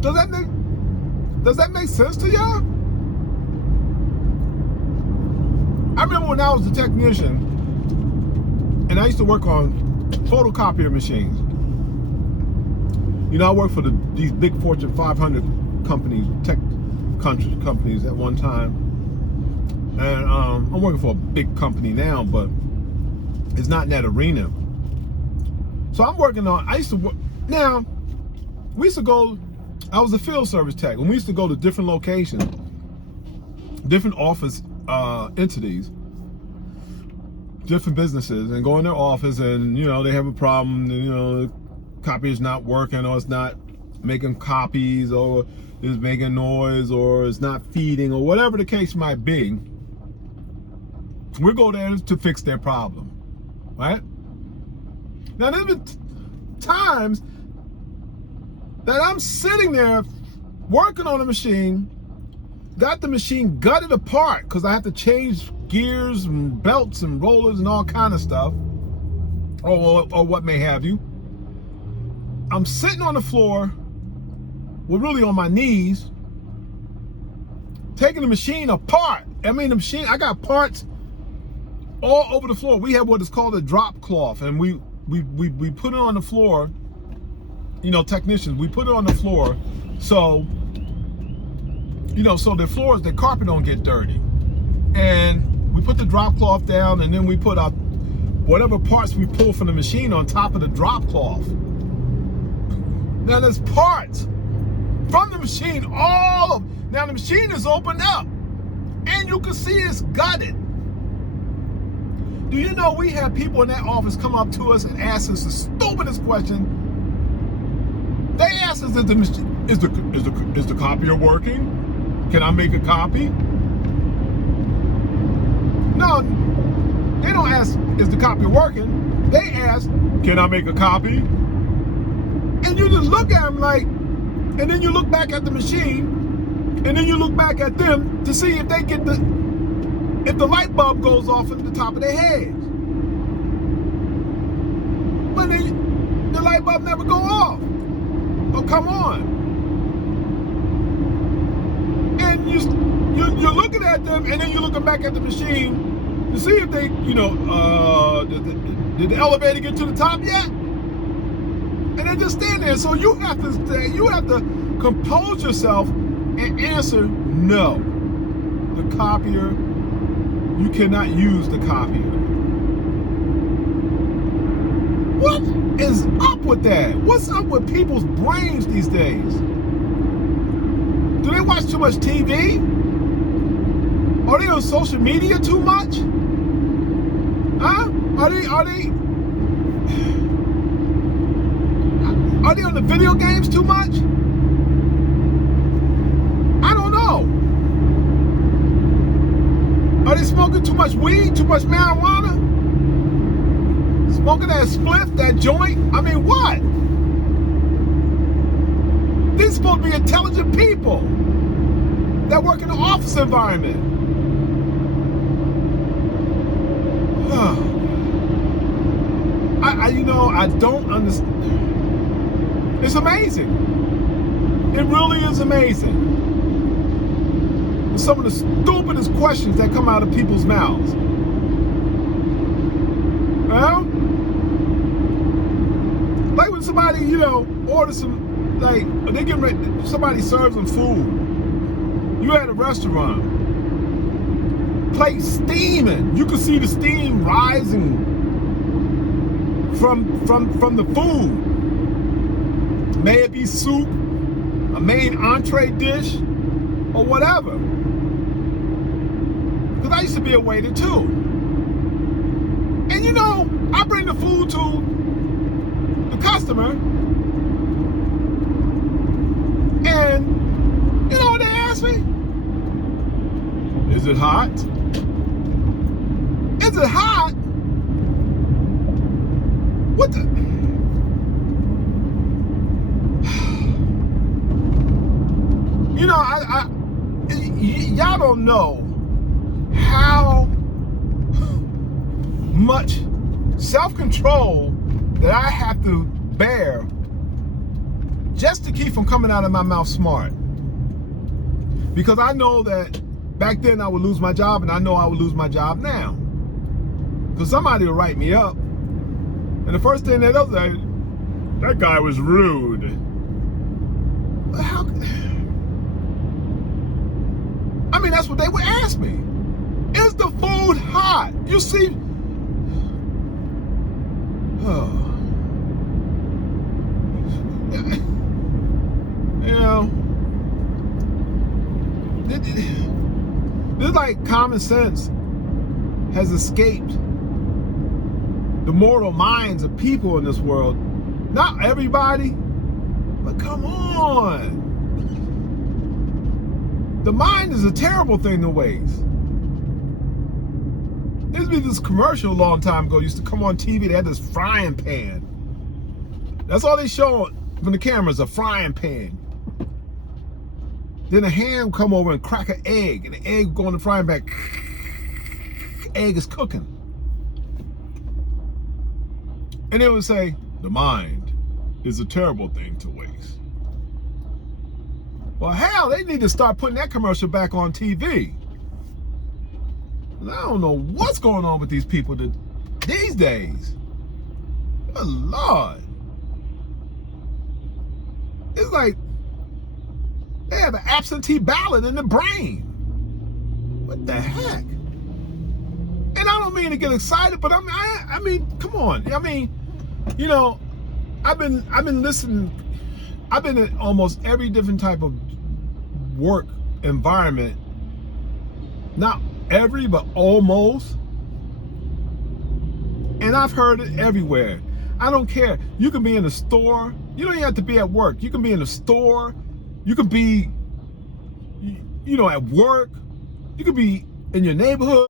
Does that make sense to y'all? I remember when I was a technician and I used to work on photocopier machines. You know, I worked for these big Fortune 500 companies, tech companies at one time. And I'm working for a big company now, but it's not in that arena. So I'm working on, I used to work, now, we used to go, I was a field service tech, and we used to go to different locations, different office entities, different businesses, and go in their office, and you know, they have a problem, you know, the copy is not working, or it's not making copies, or it's making noise, or it's not feeding, or whatever the case might be. We go there to fix their problem, right? Now, there's been times that I'm sitting there working on a machine, got the machine gutted apart because I have to change gears and belts and rollers and all kind of stuff, or what may have you. I'm sitting on the floor, well, really on my knees, taking the machine apart. I mean, the machine, I got parts all over the floor. We have what is called a drop cloth, and we put it on the floor. You know, technicians, we put it on the floor so, you know, so the floors, the carpet don't get dirty. And we put the drop cloth down, and then we put our whatever parts we pull from the machine on top of the drop cloth. Now there's parts from the machine, now the machine is opened up, and you can see it's gutted. Do you know we have people in that office come up to us and ask us the stupidest question? They ask us, is the copier working? Can I make a copy? No, they don't ask, is the copier working? They ask, can I make a copy? And you just look at them like, and then you look back at the machine, and then you look back at them to see if they get if the light bulb goes off at the top of their heads. But then the light bulb never go off. Oh, come on. And you're looking at them, and then you're looking back at the machine to see if they, you know, did the elevator get to the top yet? And they just stand there. So you have to compose yourself and answer no. The copier, you cannot use the copier. What is up with that? What's up with people's brains these days? Do they watch too much TV? Are they on social media too much? Huh? Are they on the video games too much? I don't know. Are they smoking too much weed, too much marijuana? Smoking that spliff, that joint? I mean, what? These are supposed to be intelligent people that work in an office environment. I don't understand. It's amazing. It really is amazing. Some of the stupidest questions that come out of people's mouths. Well, like when somebody, you know, orders some, like, they get ready, somebody serves them food. You at a restaurant, plate steaming. You can see the steam rising from the food. May it be soup, a main entree dish, or whatever. Because I used to be a waiter too. And you know, I bring the food to the customer, and you know what they ask me? Is it hot? Is it hot? What the? You know, y'all don't know how much self-control that I have to bear just to keep from coming out of my mouth smart. Because I know that back then I would lose my job, and I know I would lose my job now. Because somebody will write me up, and the first thing they'll say, that guy was rude. But how? I mean, that's what they would ask me. Is the food hot? You see? Oh. You know, this like common sense has escaped the mortal minds of people in this world. Not everybody, but come on. The mind is a terrible thing to waste. There used to be this commercial a long time ago, used to come on TV, they had this frying pan. That's all they show from the cameras, a frying pan. Then a hand come over and crack an egg, and the egg go in the frying pan. Egg is cooking. And it would say, the mind is a terrible thing to waste. Well, hell, they need to start putting that commercial back on TV. I don't know what's going on with these people these days. Good Lord. It's like they have an absentee ballot in the brain. What the heck? And I don't mean to get excited, but I mean, come on. I mean, you know, I've been listening. I've been in almost every different type of work environment. Not every, but almost. And I've heard it everywhere. I don't care. You can be in a store. You don't even have to be at work. You can be in a store. You can be, you know, at work. You could be in your neighborhood.